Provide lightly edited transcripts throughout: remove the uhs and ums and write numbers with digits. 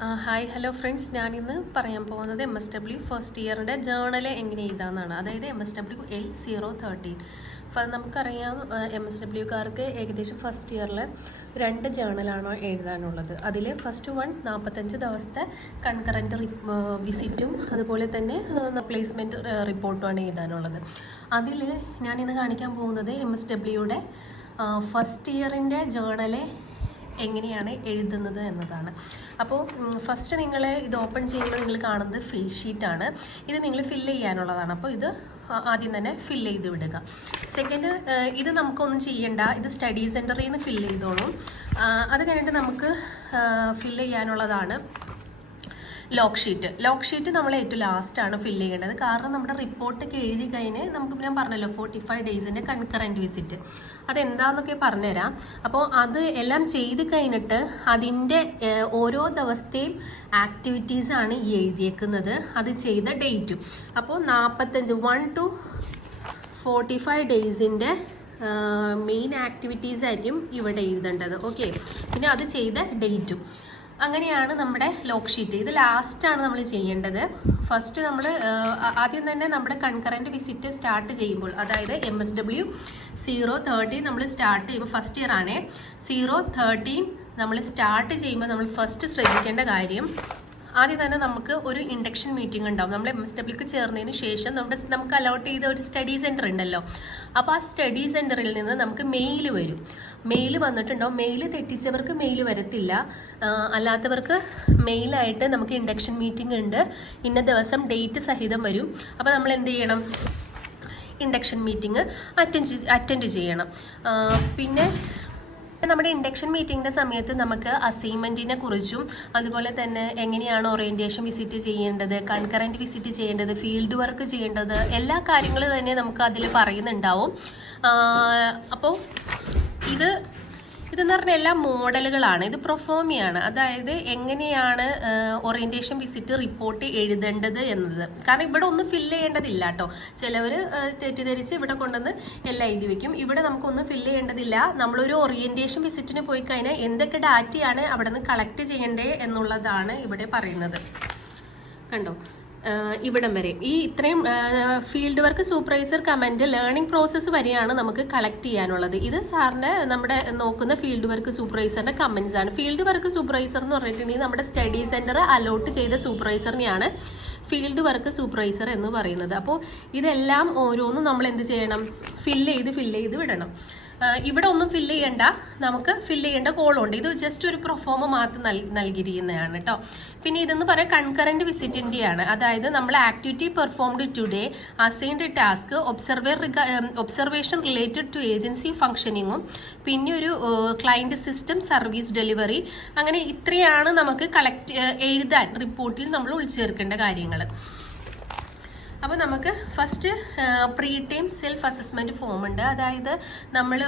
Hi hello friends, ഞാനിന്ന് പറയാൻ പോകുന്നത് MSW ഫസ്റ്റ് ഇയറിൻ്റെ ജേണൽ എങ്ങനെ എഴുതാമെന്നാണ്. അതായത് MSW L013. നമുക്കറിയാം MSWക്കാർക്ക് ഏകദേശം ഫസ്റ്റ് ഇയറിൽ 2 ജേണലാണ് എഴുതാനുള്ളത്. അതിൽ ഫസ്റ്റ് 45 ദിവസത്തെ കൺകറൻറ്റ് വിസിറ്റും അതുപോലെ തന്നെ പ്ലേസ്മെൻറ്റ് റിപ്പോർട്ടുമാണ് എഴുതാനുള്ളത്. അതിൽ ഞാനിന്ന് കാണിക്കാൻ പോകുന്നത് MSWയുടെ ഫസ്റ്റ് ഇയറിൻ്റെ ജേണല് എങ്ങനെയാണ് എഴുതുന്നത് എന്നതാണ്. അപ്പോൾ ഫസ്റ്റ് നിങ്ങൾ ഇത് ഓപ്പൺ ചെയ്യുമ്പോൾ നിങ്ങൾ കാണുന്നത് ഫിൽ ഷീറ്റാണ്. ഇത് നിങ്ങൾ ഫില്ല് ചെയ്യാനുള്ളതാണ്. അപ്പോൾ ഇത് ആദ്യം തന്നെ ഫില്ല് ചെയ്ത് വിടുക. സെക്കൻഡ്, ഇത് നമുക്കൊന്നും ചെയ്യണ്ട, ഇത് സ്റ്റഡി സെൻറ്ററിൽ നിന്ന് ഫില്ല് ചെയ്തോളും. അത് കഴിഞ്ഞിട്ട് നമുക്ക് ഫില്ല് ചെയ്യാനുള്ളതാണ് ലോക്ക് ഷീറ്റ് നമ്മൾ ഏറ്റവും ലാസ്റ്റാണ് ഫില്ല് ചെയ്യേണ്ടത്. കാരണം നമ്മുടെ റിപ്പോർട്ടൊക്കെ എഴുതി കഴിഞ്ഞ് നമുക്ക് ഞാൻ പറഞ്ഞല്ലോ 45 ഡേയ്സിൻ്റെ കൺകറൻറ്റ് വിസിറ്റ് അതെന്താണെന്നൊക്കെ പറഞ്ഞുതരാം. അപ്പോൾ അത് എല്ലാം ചെയ്ത് കഴിഞ്ഞിട്ട് അതിൻ്റെ ഓരോ ദിവസത്തെയും ആക്ടിവിറ്റീസാണ് ഈ എഴുതിയേക്കുന്നത്, അത് ചെയ്ത ഡേറ്റും. അപ്പോൾ 1 to 45 ഡേയ്സിൻ്റെ മെയിൻ ആക്ടിവിറ്റീസ് ആയിരിക്കും ഇവിടെ എഴുതേണ്ടത്. ഓക്കെ, പിന്നെ അത് ചെയ്ത ഡേറ്റും. അങ്ങനെയാണ് നമ്മുടെ ലോക്ക് ഷീറ്റ്. ഇത് ലാസ്റ്റാണ് നമ്മൾ ചെയ്യേണ്ടത്. ഫസ്റ്റ് നമ്മൾ ആദ്യം തന്നെ നമ്മുടെ കൺകറൻറ്റ് വിസിറ്റ് സ്റ്റാർട്ട് ചെയ്യുമ്പോൾ, അതായത് MSW 013 നമ്മൾ സ്റ്റാർട്ട് ചെയ്യുമ്പോൾ, ഫസ്റ്റ് ഇയർ ആണ് 013 നമ്മൾ സ്റ്റാർട്ട് ചെയ്യുമ്പോൾ നമ്മൾ ഫസ്റ്റ് ശ്രദ്ധിക്കേണ്ട കാര്യം, ആദ്യം തന്നെ നമുക്ക് ഒരു ഇൻഡക്ഷൻ മീറ്റിംഗ് ഉണ്ടാവും. നമ്മൾ MSWക്ക് ചേർന്നതിന് ശേഷം നമുക്ക് അലോട്ട് ചെയ്ത ഒരു സ്റ്റഡി സെൻറ്റർ ഉണ്ടല്ലോ. അപ്പോൾ ആ സ്റ്റഡി സെൻറ്ററിൽ നിന്ന് നമുക്ക് മെയിൽ വരും. മെയിൽ വന്നിട്ടുണ്ടാവും. മെയിൽ തെറ്റിച്ചവർക്ക് മെയിൽ വരത്തില്ല, അല്ലാത്തവർക്ക് മെയിലായിട്ട് നമുക്ക് ഇൻഡക്ഷൻ മീറ്റിംഗ് ഉണ്ട്, ഇന്ന ദിവസം ഡേറ്റ് സഹിതം വരും. അപ്പോൾ നമ്മൾ എന്ത് ചെയ്യണം? ഇൻഡക്ഷൻ മീറ്റിംഗ് അറ്റൻഡ് ചെയ്യണം. പിന്നെ നമ്മുടെ ഇൻഡക്ഷൻ മീറ്റിങ്ങിൻ്റെ സമയത്ത് നമുക്ക് അസൈൻമെൻറ്റിനെ കുറിച്ചും അതുപോലെ തന്നെ എങ്ങനെയാണ് ഓറിയൻറ്റേഷൻ വിസിറ്റ് ചെയ്യേണ്ടത്, കൺകറൻറ്റ് വിസിറ്റ് ചെയ്യേണ്ടത്, ഫീൽഡ് വർക്ക് ചെയ്യേണ്ടത്, എല്ലാ കാര്യങ്ങളും തന്നെ നമുക്ക് അതിൽ പറയുന്നുണ്ടാവും. അപ്പോൾ ഇതെന്ന് പറഞ്ഞാൽ എല്ലാ മോഡലുകളാണ്. ഇത് പ്രൊഫോമിയാണ്, അതായത് എങ്ങനെയാണ് ഓറിയൻറ്റേഷൻ വിസിറ്റ് റിപ്പോർട്ട് എഴുതേണ്ടത് എന്നത്. കാരണം ഇവിടെ ഒന്നും ഫില്ല് ചെയ്യേണ്ടതില്ല കേട്ടോ. ചിലവർ തെറ്റിദ്ധരിച്ച് ഇവിടെ കൊണ്ടുവന്ന് എല്ലാം എഴുതി വയ്ക്കും. ഇവിടെ നമുക്കൊന്നും ഫില്ല് ചെയ്യേണ്ടതില്ല. നമ്മളൊരു ഓറിയൻറ്റേഷൻ വിസിറ്റിന് പോയി കഴിഞ്ഞാൽ എന്തൊക്കെ ഡാറ്റയാണ് അവിടെ നിന്ന് കളക്ട് ചെയ്യേണ്ടത് എന്നുള്ളതാണ് ഇവിടെ പറയുന്നത്. കണ്ടോ, ഇവിടം വരെ ഈ ഇത്രയും field work, supervisor comment, learning process വരെയാണ് നമുക്ക് കളക്ട് ചെയ്യാനുള്ളത്. ഇത് സാറിൻ്റെ നമ്മുടെ നോക്കുന്ന ഫീൽഡ് വർക്ക് സൂപ്പർവൈസറിൻ്റെ കമൻറ്റ്സ് ആണ്. ഫീൽഡ് വർക്ക് സൂപ്പർവൈസർ എന്ന് പറഞ്ഞിട്ടുണ്ടെങ്കിൽ നമ്മുടെ സ്റ്റഡി സെൻറ്റർ അലോട്ട് ചെയ്ത സൂപ്പർവൈസറിനെയാണ് ഫീൽഡ് വർക്ക് സൂപ്പർവൈസർ എന്ന് പറയുന്നത്. അപ്പോൾ ഇതെല്ലാം ഓരോന്നും നമ്മൾ എന്ത് ചെയ്യണം? ഫില്ല് ചെയ്ത് വിടണം. ഇവിടെ ഒന്നും ഫില്ല് ചെയ്യണ്ട, നമുക്ക് ഫില്ല് ചെയ്യേണ്ട കോളുണ്ട്. ഇത് ജസ്റ്റ് ഒരു പ്രൊഫോമ മാത്രം നൽകിയിരിക്കുന്നതാണ് കേട്ടോ. പിന്നെ ഇതെന്ന് പറയാൻ കൺകറൻറ്റ് വിസിറ്റിൻ്റെയാണ്. അതായത് നമ്മൾ activity performed today, assigned task, observation related to agency ഫംഗ്ഷനിങ്ങും, പിന്നെ ഒരു ക്ലയൻറ്റ് സിസ്റ്റം സർവീസ് ഡെലിവറി. അങ്ങനെ ഇത്രയാണ് നമുക്ക് എഴുതാൻ റിപ്പോർട്ടിൽ നമ്മൾ ഉൾച്ചേർക്കേണ്ട കാര്യങ്ങൾ. അപ്പോൾ നമുക്ക് first pre time self assessment form ഉണ്ട്. അതായത് നമ്മൾ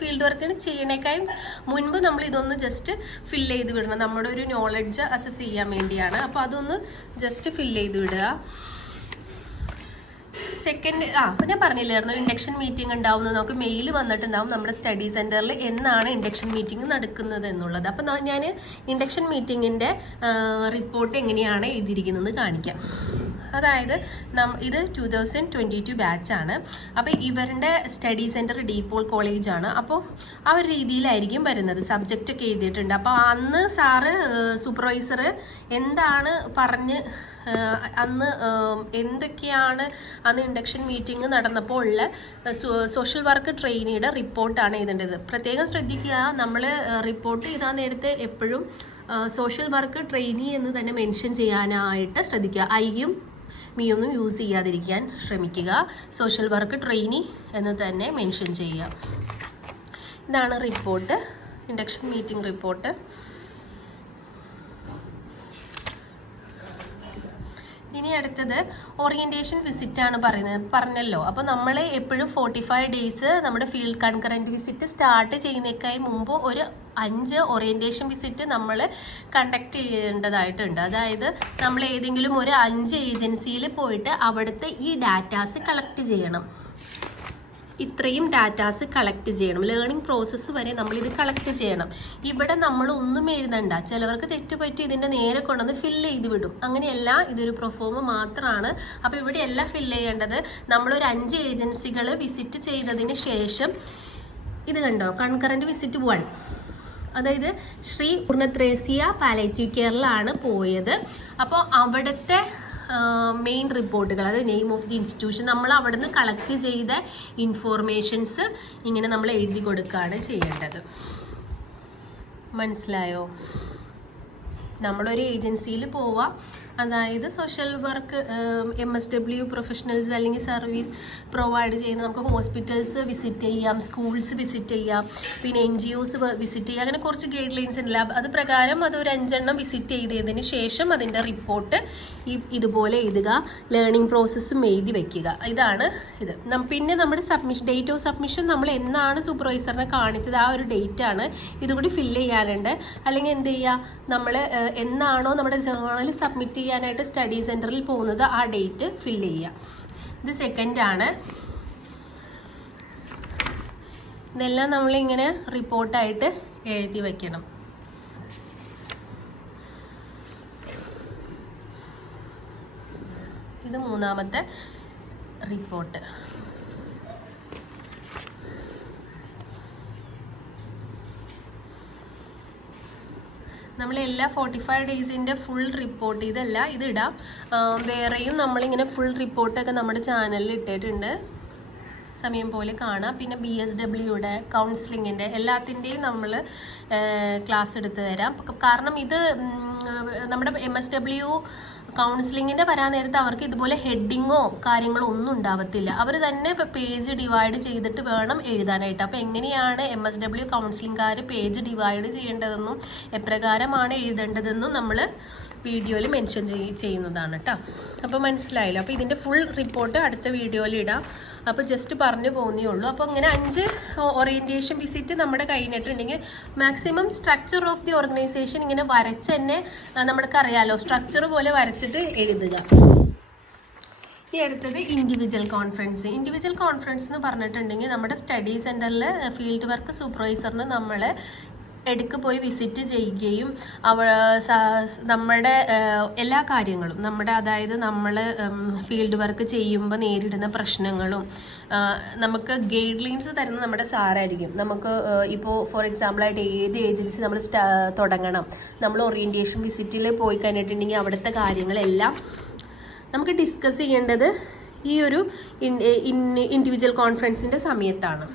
ഫീൽഡ് വർക്കിന് ചെയ്യണേക്കാളും മുൻപ് നമ്മൾ ഇതൊന്ന് ജസ്റ്റ് ഫില്ല് ചെയ്ത് വിടണം. നമ്മുടെ ഒരു നോളജ് അസസ് ചെയ്യാൻ വേണ്ടിയാണ്. അപ്പോൾ അതൊന്ന് ജസ്റ്റ് ഫില്ല് ചെയ്ത് വിടുക. സെക്കൻഡ്, ഞാൻ പറഞ്ഞില്ലായിരുന്നു ഇൻഡക്ഷൻ മീറ്റിംഗ് ഉണ്ടാവും. നമുക്ക് മെയിൽ വന്നിട്ടുണ്ടാവും നമ്മുടെ സ്റ്റഡി സെൻറ്ററിൽ എന്നാണ് ഇൻഡക്ഷൻ മീറ്റിംഗ് നടക്കുന്നത് എന്നുള്ളത്. അപ്പോൾ ഞാൻ ഇൻഡക്ഷൻ മീറ്റിങ്ങിൻ്റെ റിപ്പോർട്ട് എങ്ങനെയാണ് എഴുതിയിരിക്കുന്നത് കാണിക്കാം. അതായത് ഇത് 2022 ബാച്ചാണ്. അപ്പോൾ ഇവരുടെ സ്റ്റഡി സെൻറ്റർ ഡീപോൾ കോളേജാണ്. അപ്പോൾ ആ ഒരു രീതിയിലായിരിക്കും വരുന്നത്. സബ്ജക്റ്റ് ഒക്കെ എഴുതിയിട്ടുണ്ട്. അപ്പോൾ അന്ന് സാറ് സൂപ്പർവൈസർ എന്താണ് പറഞ്ഞ് അന്ന് എന്തൊക്കെയാണ് അന്ന് ഇൻഡക്ഷൻ മീറ്റിംഗ് നടന്നപ്പോൾ ഉള്ള സോഷ്യൽ വർക്ക് ട്രെയിനിയുടെ റിപ്പോർട്ടാണ് എഴുതേണ്ടത്. പ്രത്യേകം ശ്രദ്ധിക്കുക, നമ്മൾ റിപ്പോർട്ട് ചെയ്താൽ നേരത്തെ എപ്പോഴും സോഷ്യൽ വർക്ക് ട്രെയിനി എന്ന് തന്നെ മെൻഷൻ ചെയ്യാനായിട്ട് ശ്രദ്ധിക്കുക. ഐയും മീയൊന്നും യൂസ് ചെയ്യാതിരിക്കാൻ ശ്രമിക്കുക. സോഷ്യൽ വർക്ക് ട്രെയിനി എന്ന് തന്നെ മെൻഷൻ ചെയ്യുക. ഇതാണ് റിപ്പോർട്ട്, ഇൻഡക്ഷൻ മീറ്റിംഗ് റിപ്പോർട്ട്. ഇനി അടുത്തത് ഓറിയൻറ്റേഷൻ വിസിറ്റ് ആണ് പറഞ്ഞല്ലോ. അപ്പോൾ നമ്മൾ എപ്പോഴും 45 ഡേയ്സ് നമ്മുടെ ഫീൽഡ് കൺകറൻറ്റ് വിസിറ്റ് സ്റ്റാർട്ട് ചെയ്യുന്നതിനേക്കായി മുമ്പ് ഒരു 5 ഓറിയൻറ്റേഷൻ വിസിറ്റ് നമ്മൾ കണ്ടക്ട് ചെയ്യേണ്ടതായിട്ടുണ്ട്. അതായത് നമ്മൾ ഏതെങ്കിലും ഒരു 5 ഏജൻസിയിൽ പോയിട്ട് അവിടുത്തെ ഈ ഡാറ്റാസ് കളക്ട് ചെയ്യണം. ഇത്രയും ഡാറ്റാസ് കളക്ട് ചെയ്യണം. ലേണിംഗ് പ്രോസസ്സ് വരെ നമ്മളിത് കളക്ട് ചെയ്യണം. ഇവിടെ നമ്മൾ ഒന്നും എഴുതണ്ട. ചിലവർക്ക് തെറ്റുപറ്റി ഇതിൻ്റെ നേരെ കൊണ്ടുവന്ന് ഫില്ല് ചെയ്ത് വിടും. അങ്ങനെയല്ല, ഇതൊരു പ്രൊഫോമ മാത്രമാണ്. അപ്പോൾ ഇവിടെ എല്ലാം ഫില്ല് ചെയ്യേണ്ടത് നമ്മളൊരു 5 ഏജൻസികൾ വിസിറ്റ് ചെയ്തതിന് ശേഷം ഇത് കണ്ടോ, കൺകറൻറ്റ് വിസിറ്റ് 1, അതായത് ശ്രീ പൂർണ്ണത്രേസ്യ പാലേറ്റീവ് കെയറിലാണ് പോയത്. അപ്പോൾ അവിടുത്തെ മെയിൻ റിപ്പോർട്ടുകൾ, അതായത് നെയിം ഓഫ് ദി ഇൻസ്റ്റിറ്റ്യൂഷൻ, നമ്മൾ അവിടെ നിന്ന് കളക്ട് ചെയ്ത ഇൻഫോർമേഷൻസ് ഇങ്ങനെ നമ്മൾ എഴുതി കൊടുക്കുകയാണ് ചെയ്യേണ്ടത്. മനസ്സിലായോ? നമ്മളൊരു ഏജൻസിയിൽ പോവാം, അതായത് സോഷ്യൽ വർക്ക് MSW പ്രൊഫഷണൽസ് അല്ലെങ്കിൽ സർവീസ് പ്രൊവൈഡ് ചെയ്യുന്ന നമുക്ക് ഹോസ്പിറ്റൽസ് വിസിറ്റ് ചെയ്യാം, സ്കൂൾസ് വിസിറ്റ് ചെയ്യാം, പിന്നെ NGOs വിസിറ്റ് ചെയ്യാം. അങ്ങനെ കുറച്ച് ഗൈഡ് ലൈൻസ് ഉണ്ടല്ലോ. അത് പ്രകാരം അതൊരു 5 എണ്ണം വിസിറ്റ് ചെയ്തതിന് ശേഷം അതിൻ്റെ റിപ്പോർട്ട് ഇതുപോലെ എഴുതുക. ലേണിംഗ് പ്രോസസ്സും എഴുതി വെക്കുക. ഇതാണ് ഇത്. പിന്നെ നമ്മുടെ സബ്മിഷൻ, ഡേറ്റ് ഓഫ് സബ്മിഷൻ നമ്മൾ എന്നാണ് സൂപ്പർവൈസറിനെ കാണിച്ചത് ആ ഒരു ഡേറ്റ് ആണ്. ഇതുകൂടി ഫില്ല് ചെയ്യാനുണ്ട്. അല്ലെങ്കിൽ എന്ത് ചെയ്യുക, നമ്മൾ എന്നാണോ നമ്മുടെ ജേർണൽ സബ്മിറ്റ് ചെയ്യാനായിട്ട് സ്റ്റഡി സെൻറ്ററിൽ പോകുന്നത് ആ ഡേറ്റ് ഫില്ല് ചെയ്യുക. ഇത് സെക്കൻഡാണ്. ഇതെല്ലാം നമ്മളിങ്ങനെ റിപ്പോർട്ടായിട്ട് എഴുതി വയ്ക്കണം. ഇത് 3ാമത്തെ റിപ്പോർട്ട്. നമ്മളെല്ലാ 45 ഡേയ്സിൻ്റെ ഫുൾ റിപ്പോർട്ട് ഇതല്ല, ഇതിടാം. വേറെയും നമ്മളിങ്ങനെ ഫുൾ റിപ്പോർട്ടൊക്കെ നമ്മുടെ ചാനലിൽ ഇട്ടിട്ടുണ്ട്. സമയം പോലെ കാണാം. പിന്നെ BSWയുടെ കൗൺസിലിങ്ങിൻ്റെ എല്ലാത്തിൻ്റെയും നമ്മൾ ക്ലാസ് എടുത്ത് തരാം. കാരണം ഇത് നമ്മുടെ MSW കൗൺസിലിങ്ങിൻ്റെ വരാൻ നേരത്ത് അവർക്ക് ഇതുപോലെ ഹെഡിങ്ങോ കാര്യങ്ങളോ ഒന്നും ഉണ്ടാവത്തില്ല. അവർ തന്നെ പേജ് ഡിവൈഡ് ചെയ്തിട്ട് വേണം എഴുതാനായിട്ട്. അപ്പോൾ എങ്ങനെയാണ് MSW കൗൺസിലിംഗുകാർ പേജ് ഡിവൈഡ് ചെയ്യേണ്ടതെന്നും എപ്രകാരമാണ് എഴുതേണ്ടതെന്നും നമ്മൾ വീഡിയോയിൽ മെൻഷൻ ചെയ്യുന്നതാണ് കേട്ടോ. അപ്പോൾ മനസ്സിലായല്ലോ. അപ്പോൾ ഇതിൻ്റെ ഫുൾ റിപ്പോർട്ട് അടുത്ത വീഡിയോയിൽ ഇടാം. അപ്പോൾ ജസ്റ്റ് പറഞ്ഞു പോകുന്നേ ഉള്ളൂ. അപ്പോൾ ഇങ്ങനെ 5 ഓറിയൻറ്റേഷൻ വിസിറ്റ് നമ്മുടെ കഴിഞ്ഞിട്ടുണ്ടെങ്കിൽ maximum structure of the organisation ഇങ്ങനെ വരച്ച് തന്നെ നമുക്കറിയാലോ, സ്ട്രക്ചർ പോലെ വരച്ചിട്ട് എഴുതുക. ഈ അടുത്തത് ഇൻഡിവിജ്വൽ കോൺഫറൻസ്. ഇൻഡിവിജ്വൽ കോൺഫറൻസ് എന്ന് പറഞ്ഞിട്ടുണ്ടെങ്കിൽ നമ്മുടെ സ്റ്റഡി സെൻറ്ററിൽ ഫീൽഡ് വർക്ക് സൂപ്പർവൈസറിന് നമ്മൾ ഇടയ്ക്ക് പോയി വിസിറ്റ് ചെയ്യുകയും നമ്മുടെ എല്ലാ കാര്യങ്ങളും അതായത് നമ്മൾ ഫീൽഡ് വർക്ക് ചെയ്യുമ്പോൾ നേരിടുന്ന പ്രശ്നങ്ങളും നമുക്ക് ഗൈഡ് ലൈൻസ് തരുന്നത് നമ്മുടെ സാറായിരിക്കും. നമുക്ക് ഇപ്പോൾ ഫോർ എക്സാമ്പിളായിട്ട് ഏത് ഏജൻസി നമ്മൾ തുടങ്ങണം, നമ്മൾ ഓറിയൻറ്റേഷൻ വിസിറ്റിൽ പോയി കഴിഞ്ഞിട്ടുണ്ടെങ്കിൽ അവിടുത്തെ കാര്യങ്ങളെല്ലാം നമുക്ക് ഡിസ്കസ് ചെയ്യേണ്ടത് ഈ ഒരു ഇൻഡിവിജ്വൽ കോൺഫറൻസിൻ്റെ സമയത്താണ്.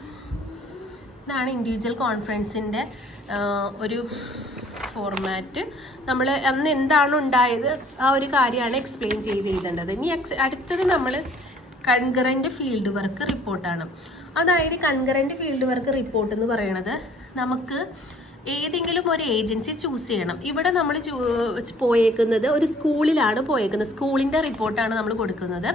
ഇതാണ് ഇൻഡിവിജ്വൽ കോൺഫറൻസിൻ്റെ ഒരു ഫോർമാറ്റ്. നമ്മൾ അന്ന് എന്താണോ ഉണ്ടായത് ആ ഒരു കാര്യമാണ് എക്സ്പ്ലെയിൻ ചെയ്ത് എഴുതേണ്ടത്. ഇനി അടുത്തത് നമ്മൾ കൺകറൻറ്റ് ഫീൽഡ് വർക്ക് റിപ്പോർട്ടാണ്. അതായത് കൺകറൻറ്റ് ഫീൽഡ് വർക്ക് റിപ്പോർട്ട് എന്ന് പറയുന്നത് നമുക്ക് ഏതെങ്കിലും ഒരു ഏജൻസി ചൂസ് ചെയ്യണം. ഇവിടെ നമ്മൾ പോയേക്കുന്നത് ഒരു സ്കൂളിലാണ് പോയേക്കുന്നത്. സ്കൂളിൻ്റെ റിപ്പോർട്ടാണ് നമ്മൾ കൊടുക്കുന്നത്.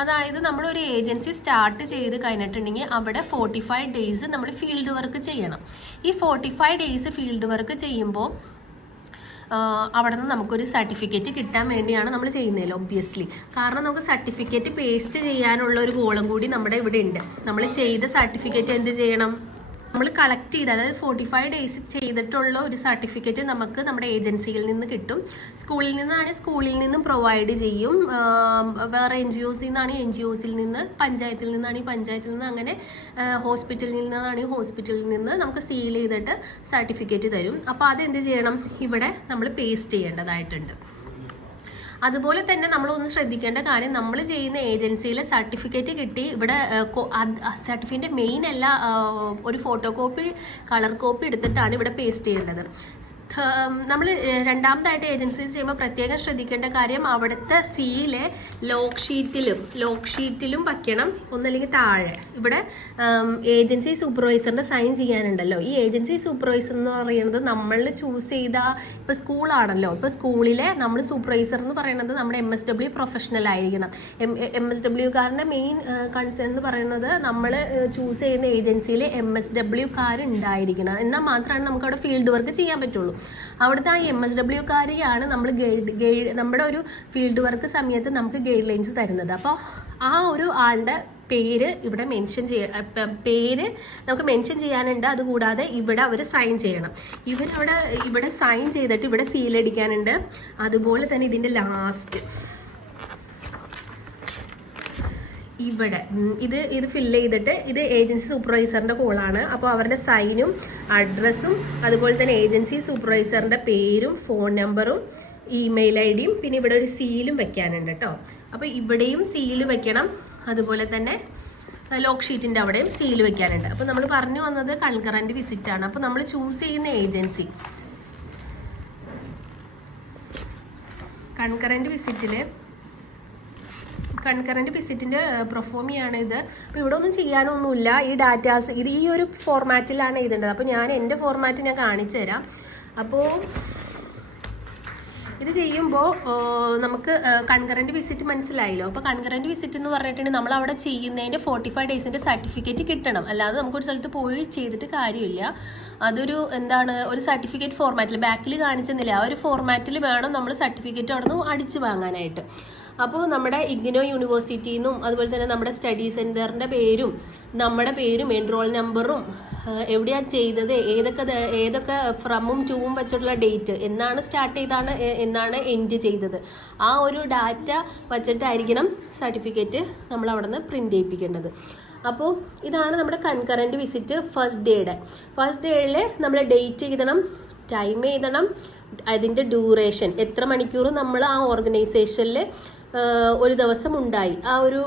അതായത് നമ്മളൊരു ഏജൻസി സ്റ്റാർട്ട് ചെയ്ത് കഴിഞ്ഞിട്ടുണ്ടെങ്കിൽ അവിടെ 45 ഡേയ്സ് നമ്മൾ ഫീൽഡ് വർക്ക് ചെയ്യണം. ഈ 45 ഡേയ്സ് ഫീൽഡ് വർക്ക് ചെയ്യുമ്പോൾ അവിടെ നിന്ന് നമുക്കൊരു സർട്ടിഫിക്കറ്റ് കിട്ടാൻ വേണ്ടിയാണ് നമ്മൾ ചെയ്യുന്നതിൽ ഒബ്വിയസ്ലി. കാരണം നമുക്ക് സർട്ടിഫിക്കറ്റ് പേസ്റ്റ് ചെയ്യാനുള്ള ഒരു ഗോളം കൂടി നമ്മുടെ ഇവിടെ ഉണ്ട്. നമ്മൾ ചെയ്ത സർട്ടിഫിക്കറ്റ് എന്ത് ചെയ്യണം, നമ്മൾ കളക്ട് ചെയ്ത്, അതായത് 45 ഡേയ്സ് ചെയ്തിട്ടുള്ള ഒരു സർട്ടിഫിക്കറ്റ് നമുക്ക് നമ്മുടെ ഏജൻസിയിൽ നിന്ന് കിട്ടും. സ്കൂളിൽ നിന്നാണെങ്കിൽ സ്കൂളിൽ നിന്നും പ്രൊവൈഡ് ചെയ്യും. വേറെ NGOസിൽ നിന്നാണെങ്കിൽ NGOസിൽ നിന്ന്, പഞ്ചായത്തിൽ നിന്നാണെങ്കിൽ പഞ്ചായത്തിൽ നിന്ന്, അങ്ങനെ ഹോസ്പിറ്റലിൽ നിന്നാണെങ്കിൽ ഹോസ്പിറ്റലിൽ നിന്ന് നമുക്ക് സീൽ ചെയ്തിട്ട് സർട്ടിഫിക്കറ്റ് തരും. അപ്പോൾ അതെന്ത് ചെയ്യണം, ഇവിടെ നമ്മൾ പേസ്റ്റ് ചെയ്യേണ്ടതായിട്ടുണ്ട്. അതുപോലെ തന്നെ നമ്മളൊന്ന് ശ്രദ്ധിക്കേണ്ട കാര്യം, നമ്മൾ ചെയ്യുന്ന ഏജൻസിയിൽ സർട്ടിഫിക്കറ്റ് കിട്ടി, ഇവിടെ സർട്ടിഫിക്കറ്റിൻ്റെ മെയിൻ അല്ല, ഒരു ഫോട്ടോ കോപ്പി കളർ കോപ്പി എടുത്തിട്ടാണ് ഇവിടെ പേസ്റ്റ് ചെയ്യേണ്ടത്. നമ്മൾ രണ്ടാമതായിട്ട് ഏജൻസീസ് ചെയ്യുമ്പോൾ പ്രത്യേകം ശ്രദ്ധിക്കേണ്ട കാര്യം, അവിടുത്തെ സീല് ലോക്ക് ഷീറ്റിലും വയ്ക്കണം, ഒന്നല്ലെങ്കിൽ താഴെ. ഇവിടെ ഏജൻസി സൂപ്പർവൈസറിൻ്റെ സൈൻ ചെയ്യാനുണ്ടല്ലോ. ഈ ഏജൻസി സൂപ്പർവൈസർ എന്ന് പറയുന്നത് നമ്മൾ ചൂസ് ചെയ്ത, ഇപ്പോൾ സ്കൂളാണല്ലോ, ഇപ്പോൾ സ്കൂളിലെ നമ്മൾ സൂപ്പർവൈസർ എന്ന് പറയുന്നത് നമ്മുടെ MSW പ്രൊഫഷണൽ ആയിരിക്കണം. MSWക്കാരൻ്റെ മെയിൻ കൺസേൺ എന്ന് പറയുന്നത് നമ്മൾ ചൂസ് ചെയ്യുന്ന ഏജൻസിയിൽ MSWക്കാരുണ്ടായിരിക്കണം. എന്നാൽ മാത്രമാണ് നമുക്ക് അവിടെ ഫീൽഡ് വർക്ക് ചെയ്യാൻ പറ്റുള്ളൂ. അവിടുത്തെ ആ MSWക്കാരെയാണ് നമ്മൾ നമ്മുടെ ഒരു ഫീൽഡ് വർക്ക് സമയത്ത് നമുക്ക് ഗൈഡ് ലൈൻസ് തരുന്നത്. അപ്പോൾ ആ ഒരു ആളുടെ പേര് ഇവിടെ മെൻഷൻ പേര് നമുക്ക് മെൻഷൻ ചെയ്യാനുണ്ട്. അതുകൂടാതെ ഇവിടെ അവർ സൈൻ ചെയ്യണം. ഇവിടെ സൈൻ ചെയ്തിട്ട് ഇവിടെ സീലടിക്കാനുണ്ട്. അതുപോലെ തന്നെ ഇതിൻ്റെ ലാസ്റ്റ് ഇവിടെ ഇത് ഫില്ല് ചെയ്തിട്ട് ഇത് ഏജൻസി സൂപ്പർവൈസറിൻ്റെ കോളാണ്. അപ്പോൾ അവരുടെ സൈനും അഡ്രസ്സും അതുപോലെ തന്നെ ഏജൻസി സൂപ്പർവൈസറിൻ്റെ പേരും ഫോൺ നമ്പറും ഇമെയിൽ ഐഡിയും പിന്നെ ഇവിടെ ഒരു സീലും വെക്കാനുണ്ട് കേട്ടോ. അപ്പോൾ ഇവിടെയും സീല് വെക്കണം. അതുപോലെ തന്നെ ലോക്ക് ഷീറ്റിൻ്റെ അവിടെയും സീൽ വെക്കാനുണ്ട്. അപ്പോൾ നമ്മൾ പറഞ്ഞു വന്നത് കൺകറൻറ്റ് വിസിറ്റാണ്. അപ്പോൾ നമ്മൾ ചൂസ് ചെയ്യുന്ന ഏജൻസി കൺകറൻറ്റ് വിസിറ്റിൻ്റെ പ്രൊഫോമിയാണ് ഇത്. അപ്പോൾ ഇവിടെ ഒന്നും ചെയ്യാനൊന്നുമില്ല. ഈ ഡാറ്റാസ് ഇത് ഈ ഒരു ഫോർമാറ്റിലാണ് എഴുതേണ്ടത്. അപ്പോൾ ഞാൻ എൻ്റെ ഫോർമാറ്റ് ഞാൻ കാണിച്ചു തരാം. അപ്പോൾ ഇത് ചെയ്യുമ്പോൾ നമുക്ക് കൺകറൻറ്റ് വിസിറ്റ് മനസ്സിലായല്ലോ. അപ്പോൾ കൺകറൻറ്റ് വിസിറ്റ് എന്ന് പറഞ്ഞിട്ടുണ്ടെങ്കിൽ നമ്മൾ അവിടെ ചെയ്യുന്നതിൻ്റെ 45 ഡേയ്സിൻ്റെ സർട്ടിഫിക്കറ്റ് കിട്ടണം. അല്ലാതെ നമുക്കൊരു സ്ഥലത്ത് പോയി ചെയ്തിട്ട് കാര്യമില്ല. അതൊരു ഒരു സർട്ടിഫിക്കറ്റ് ഫോർമാറ്റിൽ ബാക്കിൽ കാണിച്ചെന്നില്ല, ആ ഒരു ഫോർമാറ്റിൽ വേണം നമ്മൾ സർട്ടിഫിക്കറ്റ് അവിടെ നിന്ന് അടിച്ചു വാങ്ങാനായിട്ട്. അപ്പോൾ നമ്മുടെ ഇഗ്നോ യൂണിവേഴ്സിറ്റിയിൽ നിന്നും അതുപോലെ തന്നെ നമ്മുടെ സ്റ്റഡി സെൻറ്ററിൻ്റെ പേരും നമ്മുടെ പേരും എൻറോൾ നമ്പറും എവിടെയാണ് ചെയ്തത്, ഏതൊക്കെ ഫ്രമും ടൂവും വെച്ചിട്ടുള്ള ഡേറ്റ്, എന്നാണ് സ്റ്റാർട്ട് ചെയ്താണ് എന്നാണ് എൻഡ് ചെയ്തത്, ആ ഒരു ഡാറ്റ വച്ചിട്ടായിരിക്കണം സർട്ടിഫിക്കറ്റ് നമ്മൾ അവിടെ നിന്ന് പ്രിൻ്റ് ചെയ്യിപ്പിക്കേണ്ടത്. അപ്പോൾ ഇതാണ് നമ്മുടെ കൺകറൻറ്റ് വിസിറ്റ് ഫസ്റ്റ് ഡേയിൽ നമ്മൾ ഡേറ്റ് എഴുതണം, ടൈം എഴുതണം, അതിൻ്റെ ഡ്യൂറേഷൻ എത്ര മണിക്കൂർ നമ്മൾ ആ ഓർഗനൈസേഷനിൽ ഒരു ദിവസം ഉണ്ടായി, ആ ഒരു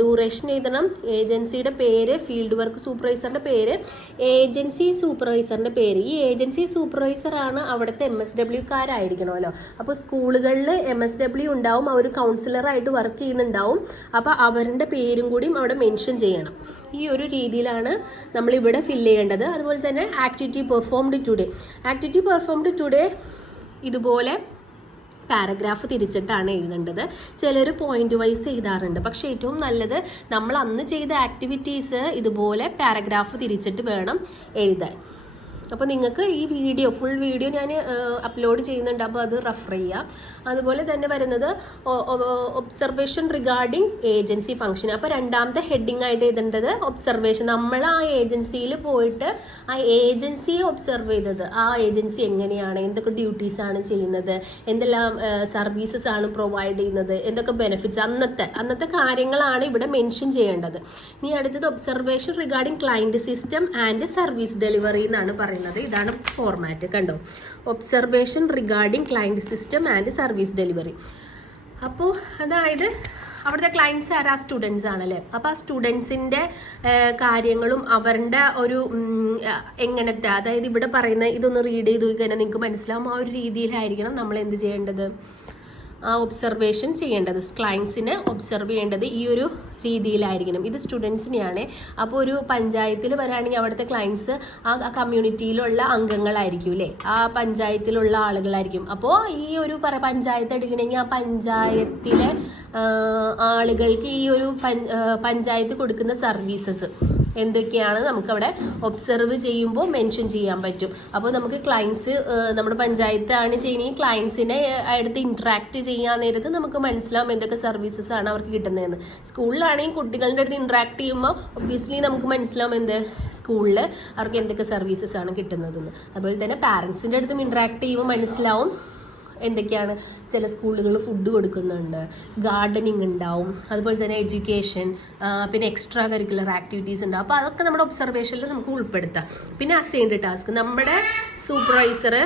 ഡ്യൂറേഷൻ എഴുതണം, ഏജൻസിയുടെ പേര്, ഫീൽഡ് വർക്ക് സൂപ്പർവൈസറിൻ്റെ പേര്, ഏജൻസി സൂപ്പർവൈസറിൻ്റെ പേര്. ഈ ഏജൻസി സൂപ്പർവൈസറാണ് അവിടുത്തെ MSW-കാരായിരിക്കണമല്ലോ. അപ്പോൾ സ്കൂളുകളിൽ MSW ഉണ്ടാവും, അവർ കൗൺസിലറായിട്ട് വർക്ക് ചെയ്യുന്നുണ്ടാവും. അപ്പോൾ അവരുടെ പേരും കൂടിയും അവിടെ മെൻഷൻ ചെയ്യണം. ഈ ഒരു രീതിയിലാണ് നമ്മളിവിടെ ഫില്ല് ചെയ്യേണ്ടത്. അതുപോലെ തന്നെ ആക്ടിവിറ്റി പെർഫോംഡ് ടുഡേ ഇതുപോലെ പാരഗ്രാഫ് തിരിച്ചിട്ടാണ് എഴുതേണ്ടത്. ചിലർ പോയിന്റ് വൈസ് എഴുതാറുണ്ട്. പക്ഷേ ഏറ്റവും നല്ലത് നമ്മൾ അന്ന് ചെയ്ത ആക്ടിവിറ്റീസ് ഇതുപോലെ പാരഗ്രാഫ് തിരിച്ചിട്ട് വേണം എഴുതാൻ. അപ്പോൾ നിങ്ങൾക്ക് ഈ ഫുൾ വീഡിയോ ഞാൻ അപ്ലോഡ് ചെയ്യുന്നുണ്ട്. അപ്പോൾ അത് റെഫർ ചെയ്യുക. അതുപോലെ തന്നെ വരുന്നത് ഒബ്സർവേഷൻ റിഗാർഡിംഗ് ഏജൻസി ഫംഗ്ഷൻ. അപ്പോൾ രണ്ടാമത്തെ ഹെഡിങ് ആയിട്ട് എഴുതേണ്ടത് ഒബ്സർവേഷൻ. നമ്മൾ ആ ഏജൻസിയിൽ പോയിട്ട് ആ ഏജൻസിയെ ഒബ്സർവ് ചെയ്തത്, ആ ഏജൻസി എങ്ങനെയാണ്, എന്തൊക്കെ ഡ്യൂട്ടീസാണ് ചെയ്യുന്നത്, എന്തെല്ലാം സർവീസസ് ആണ് പ്രൊവൈഡ് ചെയ്യുന്നത്, എന്തൊക്കെ ബെനിഫിറ്റ്സ്, അന്നത്തെ കാര്യങ്ങളാണ് ഇവിടെ മെൻഷൻ ചെയ്യേണ്ടത്. ഇനി അടുത്തത് observation regarding client system and service delivery എന്നാണ് പറയുന്നത്. ഇതാണ് ഫോർമാറ്റ്, കണ്ടോ, observation regarding client system and service delivery. അപ്പോൾ അതായത് അവിടുത്തെ ക്ലയൻറ്റ്സ് ആരാ, സ്റ്റുഡൻസ് ആണല്ലേ. അപ്പോൾ ആ സ്റ്റുഡൻസിൻ്റെ കാര്യങ്ങളും അവരുടെ ഒരു എങ്ങനത്തെ, അതായത് ഇവിടെ പറയുന്ന ഇതൊന്ന് റീഡ് ചെയ്ത് കഴിഞ്ഞാൽ നിങ്ങൾക്ക് മനസ്സിലാവും. ആ ഒരു രീതിയിലായിരിക്കണം നമ്മൾ എന്ത് ചെയ്യേണ്ടത്, ആ ഒബ്സർവേഷൻ ചെയ്യേണ്ടത്, ക്ലയൻസിനെ ഒബ്സർവ് ചെയ്യേണ്ടത് ഈ ഒരു രീതിയിലായിരിക്കണം. ഇത് സ്റ്റുഡൻസിനെയാണ്. അപ്പോൾ ഒരു പഞ്ചായത്തിൽ വരാണെങ്കിൽ അവിടുത്തെ ക്ലയൻസ് ആ കമ്മ്യൂണിറ്റിയിലുള്ള അംഗങ്ങളായിരിക്കും അല്ലേ, ആ പഞ്ചായത്തിലുള്ള ആളുകളായിരിക്കും. അപ്പോൾ ഈ ഒരു പഞ്ചായത്ത് എടുക്കണമെങ്കിൽ ആ പഞ്ചായത്തിലെ ആളുകൾക്ക് ഈ ഒരു പഞ്ചായത്ത് കൊടുക്കുന്ന സർവീസസ് എന്തൊക്കെയാണ് നമുക്കവിടെ ഒബ്സർവ് ചെയ്യുമ്പോൾ മെൻഷൻ ചെയ്യാൻ പറ്റും. അപ്പോൾ നമുക്ക് ക്ലയൻസ് നമ്മുടെ പഞ്ചായത്താണ് ചെയ്യുന്നത്, ക്ലയൻസിനെ അടുത്ത് ഇൻട്രാക്ട് ചെയ്യാൻ നേരത്ത് നമുക്ക് മനസ്സിലാവും എന്തൊക്കെ സർവീസസ് ആണ് അവർക്ക് കിട്ടുന്നതെന്ന്. സ്കൂളിലാണെങ്കിൽ കുട്ടികളുടെ അടുത്ത് ഇൻട്രാക്ട് ചെയ്യുമ്പോൾ ഒബ്വിയസ്ലി നമുക്ക് മനസ്സിലാവും സ്കൂളിൽ അവർക്ക് എന്തൊക്കെ സർവീസസ് ആണ് കിട്ടുന്നതെന്ന്. അതുപോലെ തന്നെ പാരൻസിൻ്റെ അടുത്തും ഇൻട്രാക്ട് ചെയ്യുമ്പോൾ മനസ്സിലാവും എന്തൊക്കെയാണ്. ചില സ്കൂളുകൾ ഫുഡ് കൊടുക്കുന്നുണ്ട്, ഗാർഡനിങ് ഉണ്ടാവും, അതുപോലെ തന്നെ എഡ്യൂക്കേഷൻ, പിന്നെ എക്സ്ട്രാ കരിക്കുലർ ആക്ടിവിറ്റീസ് ഉണ്ടാവും. അപ്പോൾ അതൊക്കെ നമ്മുടെ ഒബ്സർവേഷനിൽ നമുക്ക് ഉൾപ്പെടുത്താം. പിന്നെ അസൈൻഡ് ടാസ്ക്, നമ്മുടെ സൂപ്പർവൈസർ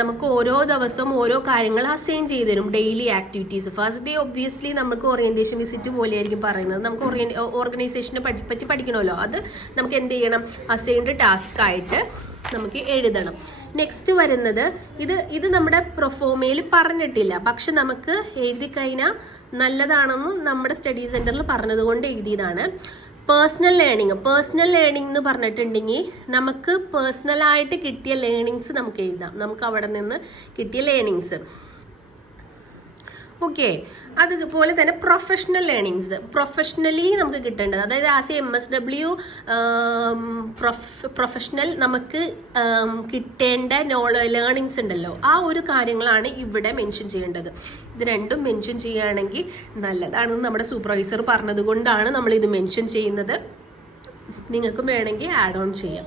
നമുക്ക് ഓരോ ദിവസവും ഓരോ കാര്യങ്ങൾ അസൈൻ ചെയ്ത് തരും, daily activities. First day obviously നമുക്ക് ഓറിയന്റേഷൻ വിസിറ്റ് പോലെയായിരിക്കും പറയുന്നത്. നമുക്ക് ഓർഗനൈസേഷനെ പറ്റി പഠിക്കണമല്ലോ. അത് നമുക്ക് എന്ത് ചെയ്യണം, അസൈൻഡ് ടാസ്ക് ആയിട്ട് നമുക്ക് എഴുതണം. നെക്സ്റ്റ് വരുന്നത് ഇത് നമ്മുടെ പ്രൊഫോമയിൽ പറഞ്ഞിട്ടില്ല, പക്ഷെ നമുക്ക് എഴുതി കഴിഞ്ഞാൽ നല്ലതാണെന്ന് നമ്മുടെ സ്റ്റഡി സെന്ററിൽ പറഞ്ഞതുകൊണ്ട് എഴുതിയതാണ്. പേഴ്സണൽ ലേണിംഗ് എന്ന് പറഞ്ഞിട്ടുണ്ടെങ്കിൽ നമുക്ക് പേഴ്സണലായിട്ട് കിട്ടിയ ലേണിങ്സ് നമുക്ക് എഴുതാം. നമുക്ക് അവിടെ നിന്ന് കിട്ടിയ ലേണിങ്സ് ഓക്കെ. അതുപോലെ തന്നെ പ്രൊഫഷണൽ ലേണിങ്സ്, പ്രൊഫഷണലി നമുക്ക് കിട്ടേണ്ടത്, അതായത് ആസ് എ MSW പ്രൊഫഷണൽ നമുക്ക് കിട്ടേണ്ട ലേണിങ്സ് ഉണ്ടല്ലോ, ആ ഒരു കാര്യങ്ങളാണ് ഇവിടെ മെൻഷൻ ചെയ്യേണ്ടത്. ഇത് രണ്ടും മെൻഷൻ ചെയ്യുകയാണെങ്കിൽ നല്ലതാണെന്ന് നമ്മുടെ സൂപ്പർവൈസർ പറഞ്ഞത് കൊണ്ടാണ് നമ്മളിത് മെൻഷൻ ചെയ്യുന്നത്. നിങ്ങൾക്കും വേണമെങ്കിൽ ആഡ് ഓൺ ചെയ്യാം.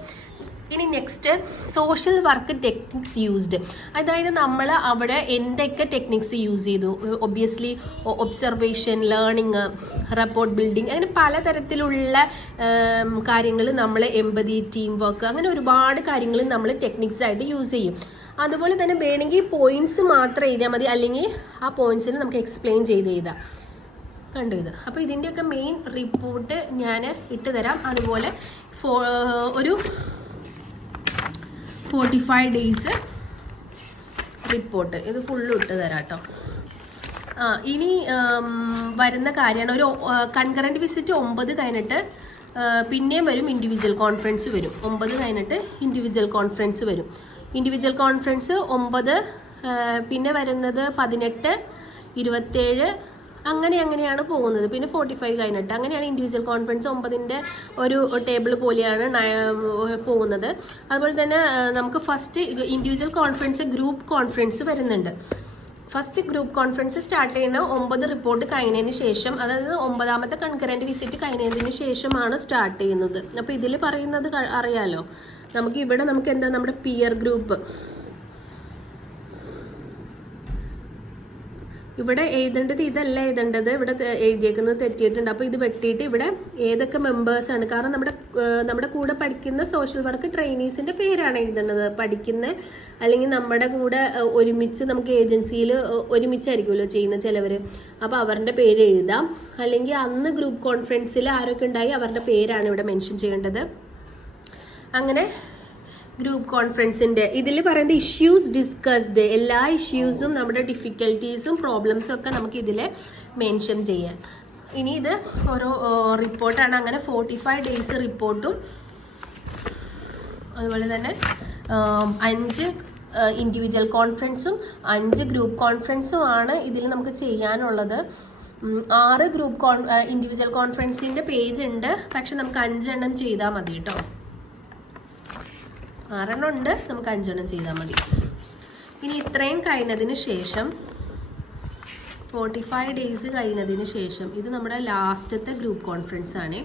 ഇനി next social work techniques used, അതായത് നമ്മൾ അവിടെ എന്തൊക്കെ ടെക്നിക്സ് യൂസ് ചെയ്തു. Obviously observation, learning, report building, അങ്ങനെ പലതരത്തിലുള്ള കാര്യങ്ങൾ നമ്മൾ എമ്പതി, ടീം വർക്ക്, അങ്ങനെ ഒരുപാട് കാര്യങ്ങൾ നമ്മൾ ടെക്നിക്സ് ആയിട്ട് യൂസ് ചെയ്യും. അതുപോലെ തന്നെ വേണമെങ്കിൽ പോയിന്റ്സ് മാത്രം എഴുതിയാൽ മതി, അല്ലെങ്കിൽ ആ പോയിന്റ്സിന് നമുക്ക് എക്സ്പ്ലെയിൻ ചെയ്ത് എഴുതാം. കണ്ടു ഇത്. അപ്പോൾ ഇതിൻ്റെയൊക്കെ മെയിൻ റിപ്പോർട്ട് ഞാൻ ഇട്ട് തരാം. അതുപോലെ ഒരു 45 days റിപ്പോർട്ട് ഇത് ഫുള്ള് ഇട്ട് തരാം കേട്ടോ. ഇനി വരുന്ന കാര്യമാണ് ഒരു കൺകറൻറ്റ് വിസിറ്റ് 9 കഴിഞ്ഞിട്ട് പിന്നെയും വരും ഇൻഡിവിജ്വൽ കോൺഫറൻസ് വരും. 9 കഴിഞ്ഞിട്ട് ഇൻഡിവിജ്വൽ കോൺഫറൻസ് വരും. ഇൻഡിവിജ്വൽ കോൺഫറൻസ് 9, പിന്നെ വരുന്നത് 18, 27, അങ്ങനെയാണ് പോകുന്നത്. പിന്നെ 45 കഴിഞ്ഞിട്ട് അങ്ങനെയാണ് ഇൻഡിവിജ്വൽ കോൺഫറൻസ് 9ന്റെ ഒരു ടേബിൾ പോലെയാണ് പോകുന്നത്. അതുപോലെ തന്നെ നമുക്ക് first individual conference, group conference വരുന്നുണ്ട്. ഫസ്റ്റ് ഗ്രൂപ്പ് കോൺഫറൻസ് സ്റ്റാർട്ട് ചെയ്യുന്ന 9 റിപ്പോർട്ട് കഴിഞ്ഞതിന് ശേഷം, അതായത് 9ാമത്തെ കൺകറൻറ്റ് വിസിറ്റ് കഴിഞ്ഞതിന് ശേഷമാണ് സ്റ്റാർട്ട് ചെയ്യുന്നത്. അപ്പോൾ ഇതിൽ പറയുന്നത് അറിയാലോ, നമുക്ക് ഇവിടെ നമുക്ക് എന്താ നമ്മുടെ പിയർ ഗ്രൂപ്പ് ഇവിടെ എഴുതേണ്ടത് ഇതല്ല എഴുതേണ്ടത്, ഇവിടെ എഴുതിയേക്കുന്നത് തെറ്റിയിട്ടുണ്ട്. അപ്പോൾ ഇത് വെട്ടിയിട്ട് ഇവിടെ ഏതൊക്കെ മെമ്പേഴ്സാണ്, കാരണം നമ്മുടെ കൂടെ പഠിക്കുന്ന സോഷ്യൽ വർക്ക് ട്രെയിനീസിൻ്റെ പേരാണ് എഴുതേണ്ടത്. പഠിക്കുന്ന അല്ലെങ്കിൽ നമ്മുടെ കൂടെ ഒരുമിച്ച് നമുക്ക് ഏജൻസിയിൽ ഒരുമിച്ചായിരിക്കുമല്ലോ ചെയ്യുന്ന ചിലവർ, അപ്പോൾ അവരുടെ പേര് എഴുതാം. അല്ലെങ്കിൽ അന്ന് ഗ്രൂപ്പ് കോൺഫറൻസിൽ ആരൊക്കെ ഉണ്ടായി അവരുടെ പേരാണ് ഇവിടെ മെൻഷൻ ചെയ്യേണ്ടത്. അങ്ങനെ ഗ്രൂപ്പ് കോൺഫറൻസിൻ്റെ ഇതിൽ പറയുന്നത് ഇഷ്യൂസ് ഡിസ്കസ്ഡ്, എല്ലാ ഇഷ്യൂസും നമ്മുടെ ഡിഫിക്കൽട്ടീസും പ്രോബ്ലംസും ഒക്കെ നമുക്ക് ഇതിൽ മെൻഷൻ ചെയ്യാം. ഇനി ഇത് ഓരോ റിപ്പോർട്ടാണ്. അങ്ങനെ 45 days റിപ്പോർട്ടും അതുപോലെ തന്നെ 5 ഇൻഡിവിജ്വൽ കോൺഫറൻസും 5 ഗ്രൂപ്പ് കോൺഫറൻസും ആണ് ഇതിൽ നമുക്ക് ചെയ്യാനുള്ളത്. 6 ഗ്രൂപ്പ് ഇൻഡിവിജ്വൽ കോൺഫറൻസിൻ്റെ പേജ് ഉണ്ട്, പക്ഷെ നമുക്ക് 5 എണ്ണം ചെയ്താൽ മതി കേട്ടോ. 6 എണ്ണം ഉണ്ട്, നമുക്ക് 5 എണ്ണം ചെയ്താൽ മതി. ഇനി ഇത്രയും കഴിഞ്ഞതിന് ശേഷം 45 days കഴിഞ്ഞതിന് ശേഷം ഇത് നമ്മുടെ ലാസ്റ്റത്തെ ഗ്രൂപ്പ് കോൺഫറൻസ് ആണ്.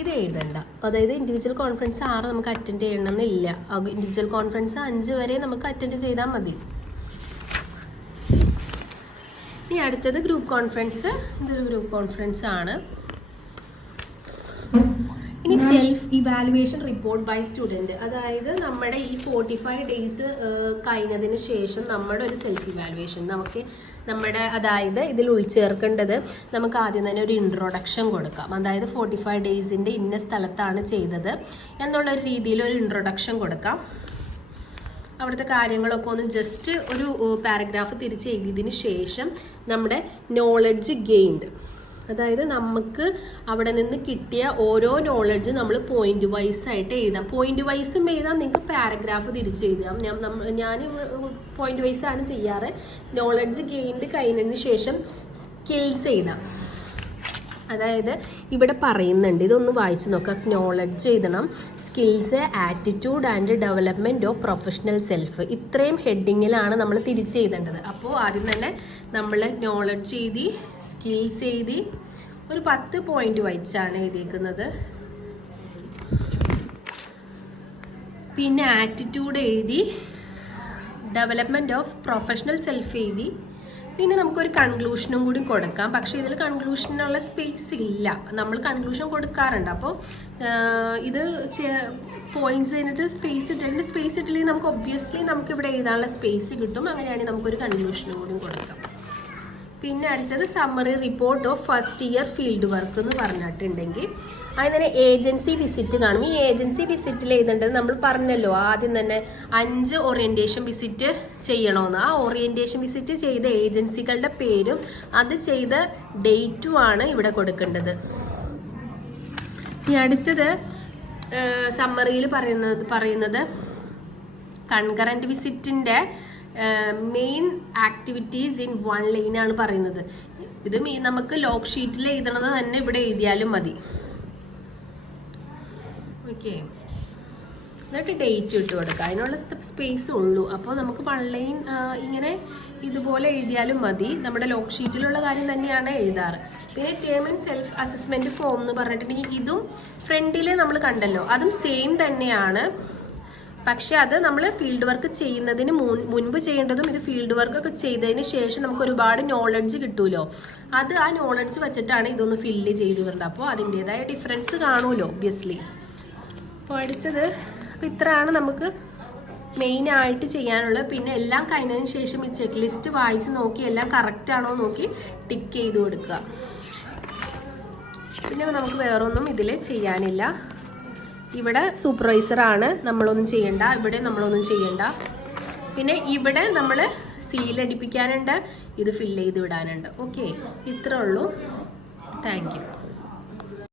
ഇത് എഴുതണ്ട, അതായത് ഇൻഡിവിജ്വൽ കോൺഫറൻസ് 6 നമുക്ക് അറ്റൻഡ് ചെയ്യണമെന്നില്ല. ഇൻഡിവിജ്വൽ കോൺഫറൻസ് 5 വരെ നമുക്ക് അറ്റൻഡ് ചെയ്താൽ മതി. ഇനി അടുത്തത് ഗ്രൂപ്പ് കോൺഫറൻസ്. ഇതൊരു ഗ്രൂപ്പ് കോൺഫറൻസ് ആണ്. ഇനി self evaluation report by student, അതായത് നമ്മുടെ ഈ 45 days കഴിഞ്ഞതിന് ശേഷം നമ്മുടെ ഒരു സെൽഫ് ഇവാലുവേഷൻ നമ്മുടെ അതായത് ഇതിൽ ഉൾച്ചേർക്കേണ്ടത് നമുക്ക് ആദ്യം തന്നെ ഒരു ഇൻട്രൊഡക്ഷൻ കൊടുക്കാം. അതായത് 45 daysൻ്റെ ഇന്ന സ്ഥലത്താണ് ചെയ്തത് എന്നുള്ളൊരു രീതിയിൽ ഒരു ഇൻട്രൊഡക്ഷൻ കൊടുക്കാം. അവിടുത്തെ കാര്യങ്ങളൊക്കെ ഒന്ന് ജസ്റ്റ് ഒരു പാരഗ്രാഫ് തിരിച്ച് എഴുതിയതിന് ശേഷം നമ്മുടെ നോളജ് ഗെയിൻഡ്, അതായത് നമുക്ക് അവിടെ നിന്ന് കിട്ടിയ ഓരോ നോളജ് നമ്മൾ പോയിന്റ് വൈസ് ആയിട്ട് എഴുതാം. പോയിന്റ് വൈസും എഴുതാം, നിങ്ങൾക്ക് പാരഗ്രാഫ് തിരിച്ച് എഴുതാം. ഞാൻ പോയിന്റ് വൈസ് ആണ് ചെയ്യാറ്. നോളജ് ഗെയിൻഡ് കഴിഞ്ഞതിന് ശേഷം സ്കിൽസ് എഴുതാം. അതായത് ഇവിടെ പറയുന്നുണ്ട്, ഇതൊന്ന് വായിച്ച് നോക്കാം. നോളജ് എഴുതണം, skills, attitude and development of professional self. ഇത്രയും ഹെഡിങ്ങിലാണ് നമ്മൾ തിരിച്ച് എഴുതേണ്ടത്. അപ്പോൾ ആദ്യം തന്നെ നമ്മൾ നോളജ് എഴുതി, സ്കിൽസ് എഴുതി, ഒരു 10 പോയിന്റ് വായിച്ചാണ് എഴുതിയിരിക്കുന്നത്. പിന്നെ ആറ്റിറ്റ്യൂഡ് എഴുതി, ഡെവലപ്മെൻറ്റ് ഓഫ് പ്രൊഫഷണൽ സെൽഫ് എഴുതി. പിന്നെ നമുക്കൊരു കൺക്ലൂഷനും കൂടി കൊടുക്കാം. പക്ഷേ ഇതിൽ കൺക്ലൂഷനുള്ള സ്പേസ് ഇല്ല. നമ്മൾ കൺക്ലൂഷൻ കൊടുക്കാറുണ്ട്. അപ്പോൾ ഇത് പോയിന്റ്സ് കഴിഞ്ഞിട്ട് സ്പേസ് ഇട്ടില്ലെങ്കിൽ നമുക്ക് ഒബ്വിയസ്ലി നമുക്ക് ഇവിടെ എഴുതാനുള്ള സ്പേസ് കിട്ടും. അങ്ങനെയാണെങ്കിൽ നമുക്കൊരു കൺക്ലൂഷനും കൂടി കൊടുക്കാം. പിന്നെ അടുത്തത് summary report of first year field work എന്ന് പറഞ്ഞിട്ടുണ്ടെങ്കിൽ അതിന് ഏജൻസി വിസിറ്റ് കാണും. ഈ ഏജൻസി വിസിറ്റിൽ എഴുതേണ്ടത് നമ്മൾ പറഞ്ഞല്ലോ ആദ്യം തന്നെ 5 ഓറിയൻറ്റേഷൻ വിസിറ്റ് ചെയ്യണമെന്ന്. ആ ഓറിയൻറ്റേഷൻ വിസിറ്റ് ചെയ്ത ഏജൻസികളുടെ പേരും അത് ചെയ്ത ഡേറ്റുമാണ് ഇവിടെ കൊടുക്കേണ്ടത്. ഈ അടുത്തത് സമ്മറിയിൽ പറയുന്നത് കൺകറൻറ്റ് വിസിറ്റിൻ്റെ മെയിൻ ആക്ടിവിറ്റീസ് ഇൻ 1 ലൈൻ ആണ് പറയുന്നത്. ഇത് നമുക്ക് ലോക്ക് ഷീറ്റിൽ എഴുതണത് തന്നെ ഇവിടെ എഴുതിയാലും മതി. ഓക്കെ, എന്നിട്ട് ഡേറ്റ് ഇട്ട് കൊടുക്കുക. അതിനുള്ള സ്പേസ് ഉള്ളൂ. അപ്പോൾ നമുക്ക് 1 ലൈൻ ഇങ്ങനെ ഇതുപോലെ എഴുതിയാലും മതി. നമ്മുടെ ലോക്ക് ഷീറ്റിലുള്ള കാര്യം തന്നെയാണ് എഴുതാറ്. പിന്നെ term and self assessment form എന്ന് പറഞ്ഞിട്ടുണ്ടെങ്കിൽ ഇതും ഫ്രണ്ടിൽ നമ്മൾ കണ്ടല്ലോ, അതും സെയിം തന്നെയാണ്. പക്ഷെ അത് നമ്മൾ ഫീൽഡ് വർക്ക് ചെയ്യുന്നതിന് മുൻപ് ചെയ്യേണ്ടതും ഇത് ഫീൽഡ് വർക്കൊക്കെ ചെയ്തതിന് ശേഷം നമുക്ക് ഒരുപാട് നോളജ് കിട്ടുമല്ലോ, അത് ആ നോളജ് വെച്ചിട്ടാണ് ഇതൊന്ന് ഫില്ല് ചെയ്ത് വരുന്നത്. അപ്പോൾ അതിൻ്റെതായ ഡിഫറൻസ് കാണുമല്ലോ ഒബ്വിയസ്ലി. പഠിച്ചത് അപ്പോൾ ഇത്രയാണ് നമുക്ക് മെയിനായിട്ട് ചെയ്യാനുള്ളത്. പിന്നെ എല്ലാം കഴിഞ്ഞതിന് ശേഷം ഈ ചെക്ക് ലിസ്റ്റ് വായിച്ച് നോക്കി എല്ലാം കറക്റ്റ് ആണോ നോക്കി ടിക്ക് ചെയ്ത് കൊടുക്കുക. പിന്നെ നമുക്ക് വേറൊന്നും ഇതിൽ ചെയ്യാനില്ല. ഇവിടെ സൂപ്പർവൈസറാണ്, നമ്മളൊന്നും ചെയ്യണ്ട. ഇവിടെ നമ്മളൊന്നും ചെയ്യണ്ട. പിന്നെ ഇവിടെ നമ്മൾ സീലടിപ്പിക്കാനുണ്ട്, ഇത് ഫില്ല് ചെയ്ത് വിടാനുണ്ട്. ഓക്കെ, ഇത്രേ ഉള്ളൂ. Thank you.